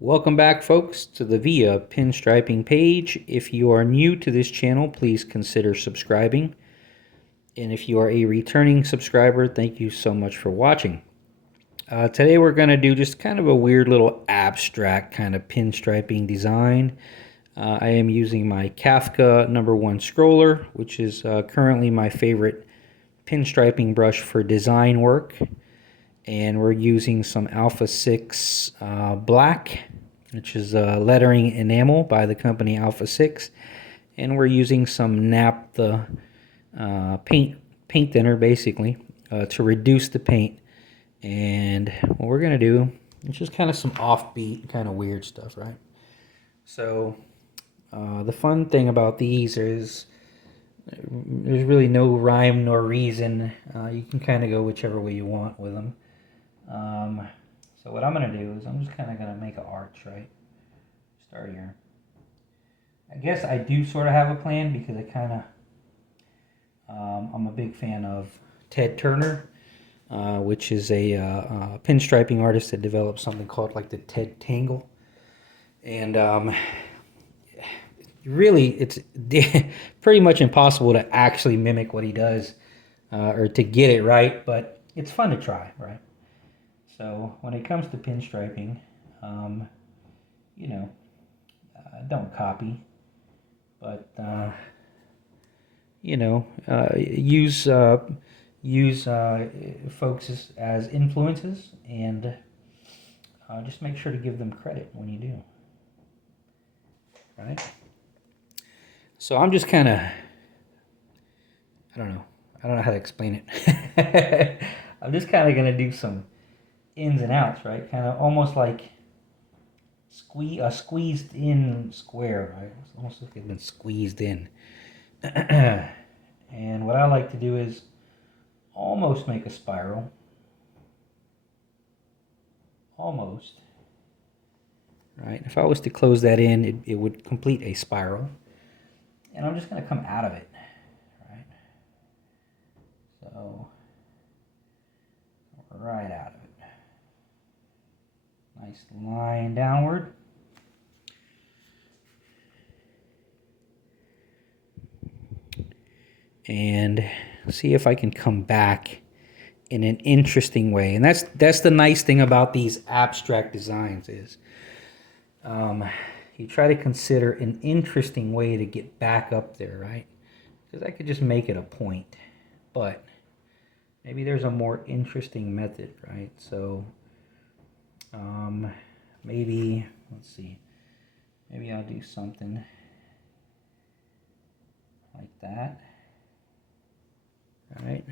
Welcome back, folks, to the Via Pinstriping page. If you are new to this channel, please consider subscribing. And if you are a returning subscriber, thank you so much for watching. Today we're going to do just kind of a weird little abstract kind of pinstriping design. I am using my Kafka #1 scroller, which is currently my favorite pinstriping brush for design work. And we're using some Alpha 6 black, which is lettering enamel by the company Alpha 6, and we're using some naphtha paint thinner basically to reduce the paint. And what we're gonna do is just kind of some offbeat, kind of weird stuff, right? So the fun thing about these is there's really no rhyme nor reason. You can kind of go whichever way you want with them. So what I'm going to do is I'm just kind of going to make an arch, right? Start here. I guess I do sort of have a plan because I kind of, I'm a big fan of Ted Turner, which is a pinstriping artist that developed something called like the Ted Tangle. And really, it's pretty much impossible to actually mimic what he does or to get it right, but it's fun to try, right? So when it comes to pinstriping, you know, don't copy, but you know, use folks as influences, and just make sure to give them credit when you do. Right? So I'm just kind of, I don't know how to explain it. I'm just kind of gonna do some ins and outs, right? Kind of almost like a squeezed in square, right? It's almost like it's been squeezed in. And what I like to do is almost make a spiral. Almost. Right? If I was to close that in, it would complete a spiral. And I'm just going to come out of it, right? So, right out of it. Nice line downward. And see if I can come back in an interesting way. And that's the nice thing about these abstract designs is you try to consider an interesting way to get back up there, right? Because I could just make it a point, but maybe there's a more interesting method, right? So maybe, let's see, maybe I'll do something like that. All right.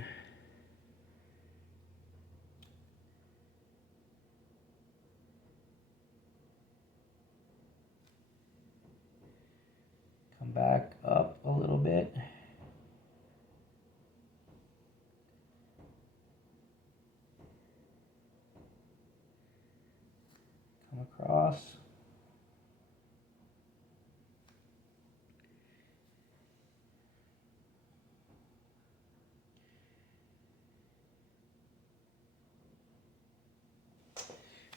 Come back up a little bit. Come across.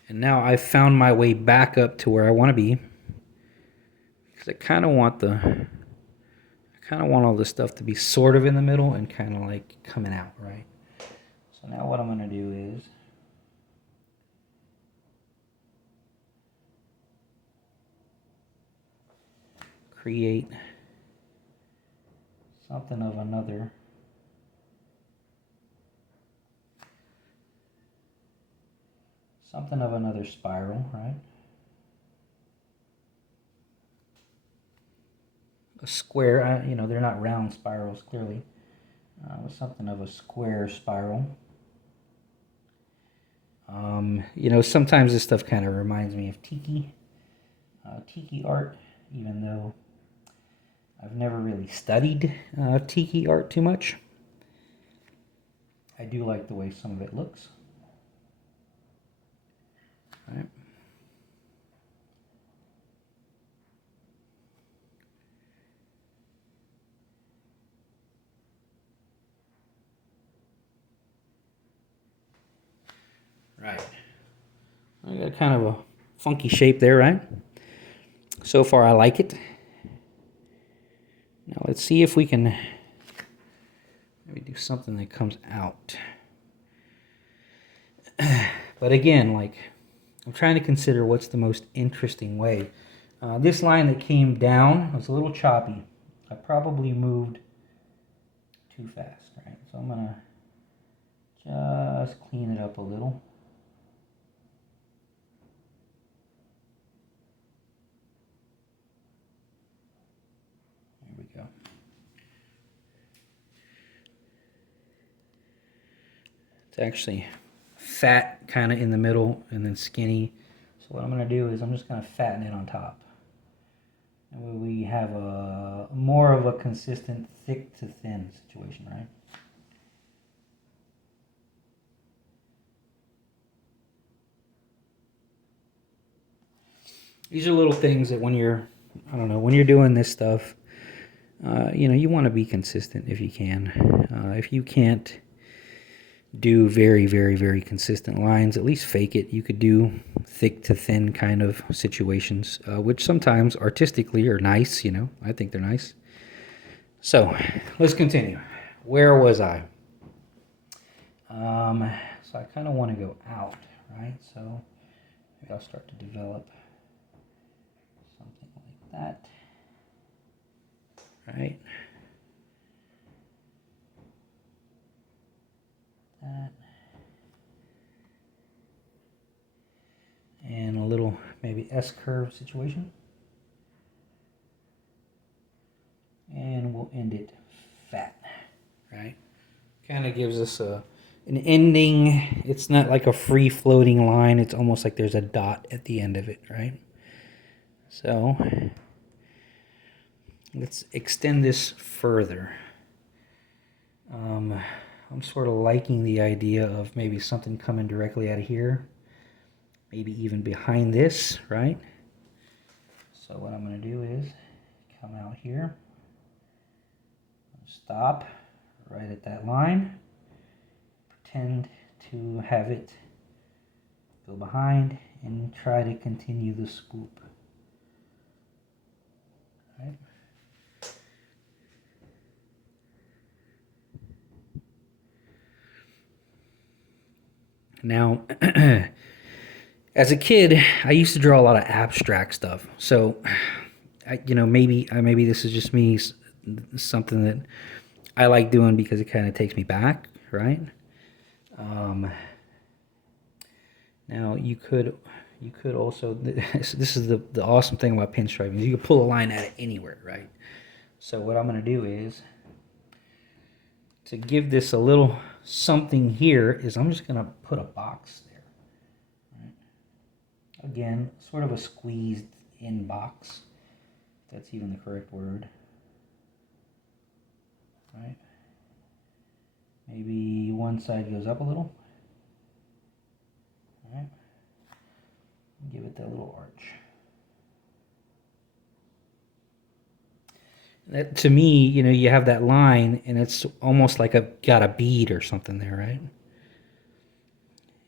And now I've found my way back up to where I want to be. Because I kind of want all this stuff to be sort of in the middle and kind of like coming out, right? So now what I'm going to do is create something of another spiral, right? A square, you know, they're not round spirals clearly. Something of a square spiral. You know, sometimes this stuff kind of reminds me of tiki art, even though I've never really studied tiki art too much. I do like the way some of it looks. All right. Right. I got kind of funky shape there, right? So far, I like it. Now let's see if we can maybe do something that comes out. But again, like, I'm trying to consider what's the most interesting way. This line that came down was a little choppy. I probably moved too fast, right? So I'm gonna just clean it up a little. There we go. It's actually fat kind of in the middle and then skinny. So what I'm going to do is I'm just going to fatten it on top. And we have a more of a consistent thick to thin situation, right? These are little things that when you're, I don't know, when you're doing this stuff, you know, you want to be consistent if you can. If you can't do very, very, very consistent lines, at least fake it. You could do thick to thin kind of situations, which sometimes artistically are nice, you know. I think they're nice. So, let's continue. Where was I? So I kind of want to go out, right? So maybe I'll start to develop something like that, right? That. And a little maybe S-curve situation. And we'll end it fat, right? Kind of gives us an ending. It's not like a free floating line. It's almost like there's a dot at the end of it, right? So let's extend this further. I'm sort of liking the idea of maybe something coming directly out of here. Maybe even behind this, right? So what I'm going to do is come out here. Stop right at that line. Pretend to have it go behind and try to continue the swoop. Right? Now, as a kid, I used to draw a lot of abstract stuff. So, you know, maybe this is just me, something that I like doing because it kind of takes me back, right? Now you could also, this is the awesome thing about pinstriping, is you can pull a line at it anywhere, right? So what I'm going to do is, to give this a little something here, is I'm just going to put a box there. Right? Again, sort of a squeezed in box, if that's even the correct word. Right? Maybe one side goes up a little. All right. Give it that little arch. That, to me, you know, you have that line, and it's almost like got a bead or something there, right?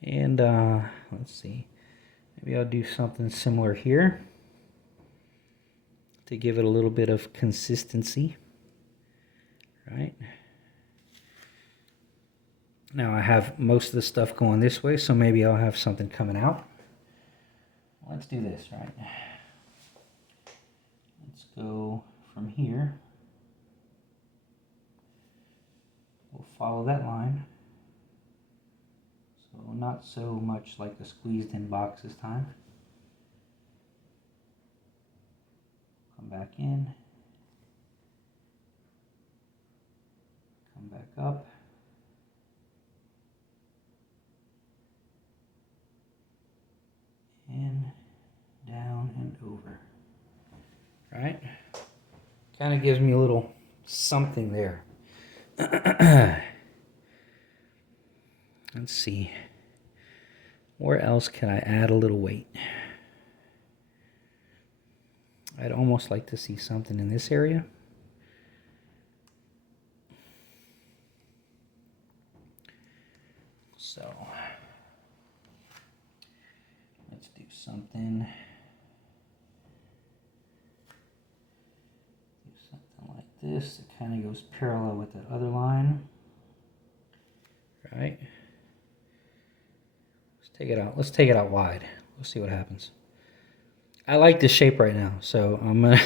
And let's see, maybe I'll do something similar here to give it a little bit of consistency, right? Now I have most of the stuff going this way, so maybe I'll have something coming out. Let's do this, right? Let's go from here. We'll follow that line. So not so much like the squeezed in box this time. Come back in. Come back up. And down and over. Right? Kind of gives me a little something there. Let's see. Where else can I add a little weight? I'd almost like to see something in this area. So let's do something like this. It kind of goes parallel with that other line. Right? Let's take it out. Let's take it out wide. Let's see what happens. I like this shape right now, so I'm gonna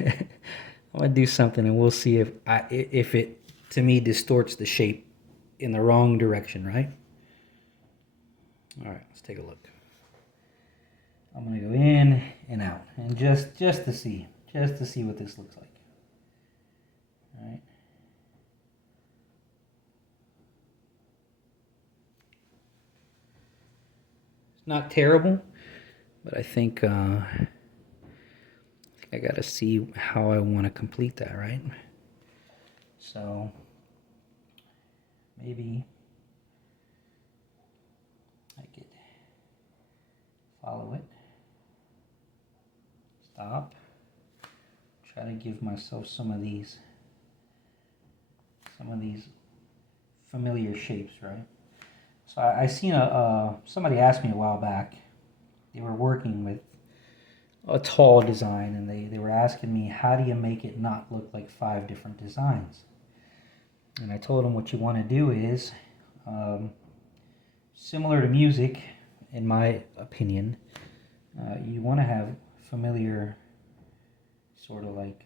I'm gonna do something, and we'll see if it to me distorts the shape in the wrong direction, right? All right, let's take a look. I'm gonna go in and out, and just to see what this looks like. All right. It's not terrible, but I think I gotta see how I want to complete that, right? So maybe I could follow it, stop, try to give myself some of these familiar shapes, right? So I seen somebody asked me a while back. They were working with a tall design, and they were asking me, how do you make it not look like 5 different designs? And I told them what you want to do is similar to music, in my opinion. You want to have familiar sort of like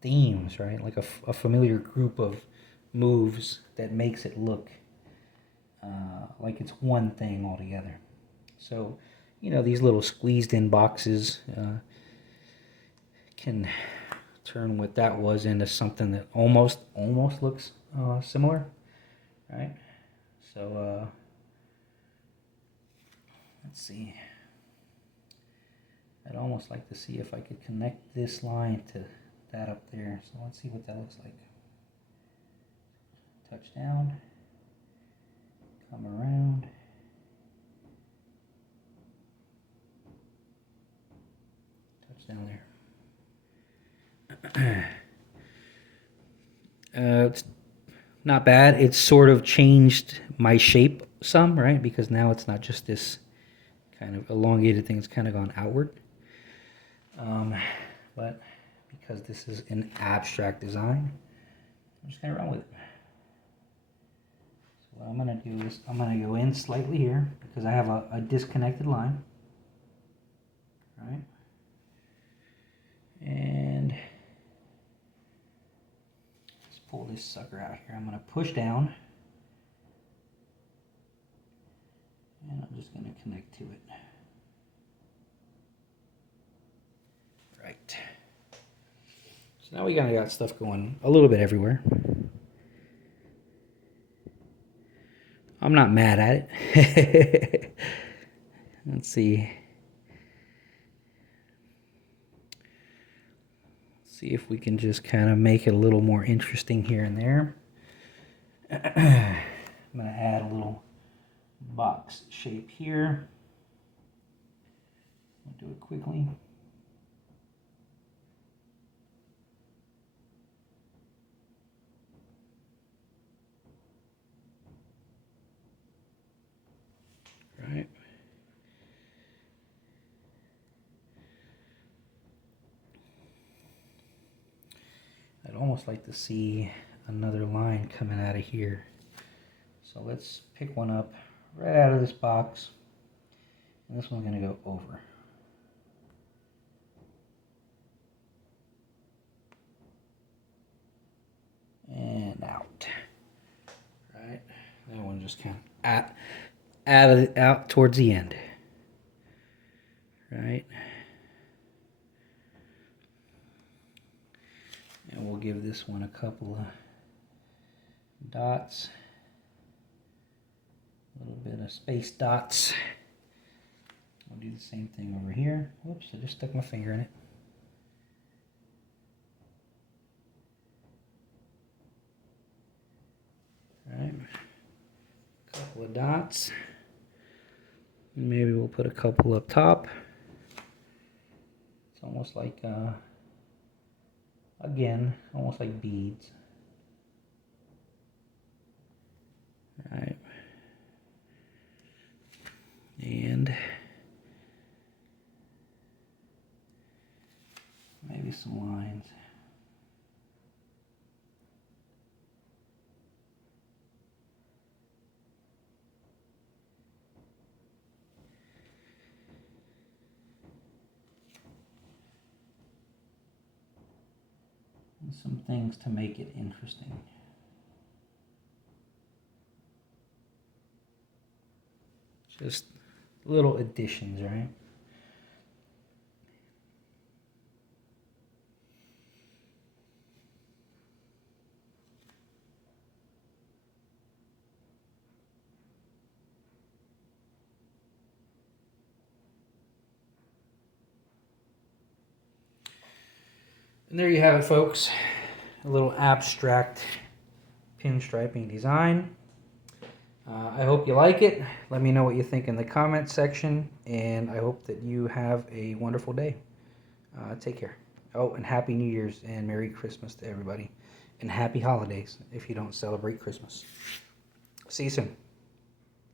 themes, right? Like a familiar group of moves that makes it look like it's one thing altogether. So, you know, these little squeezed in boxes can turn what that was into something that almost looks similar, right? So let's see. I'd almost like to see if I could connect this line to that up there. So let's see what that looks like. Touch down, come around. Touch down there. It's not bad. It's sort of changed my shape some, right? Because now it's not just this kind of elongated thing. It's kind of gone outward. But because this is an abstract design, I'm just going to run with it. So what I'm going to do is I'm going to go in slightly here because I have a disconnected line. Right? And let's pull this sucker out here. I'm going to push down. And I'm just going to connect to it. Right. So now we kind of got stuff going a little bit everywhere. I'm not mad at it. Let's see. See if we can just kind of make it a little more interesting here and there. I'm going to add a little box shape here. I'll do it quickly. Right. I'd almost like to see another line coming out of here. So let's pick one up right out of this box. And this one's going to go over. And out. Right? That one just kind of out towards the end. Right? And we'll give this one a couple of dots. A little bit of space dots. I'll do the same thing over here. Whoops, I just stuck my finger in it. Alright, a couple of dots. And maybe we'll put a couple up top. It's almost like, again, almost like beads. Alright. And Trace some lines. And some things to make it interesting. Just little additions, right? And there you have it, folks. A little abstract pinstriping design. I hope you like it. Let me know what you think in the comment section, and I hope that you have a wonderful day. Take care. Oh, and Happy New Year's and Merry Christmas to everybody. And Happy Holidays if you don't celebrate Christmas. See you soon.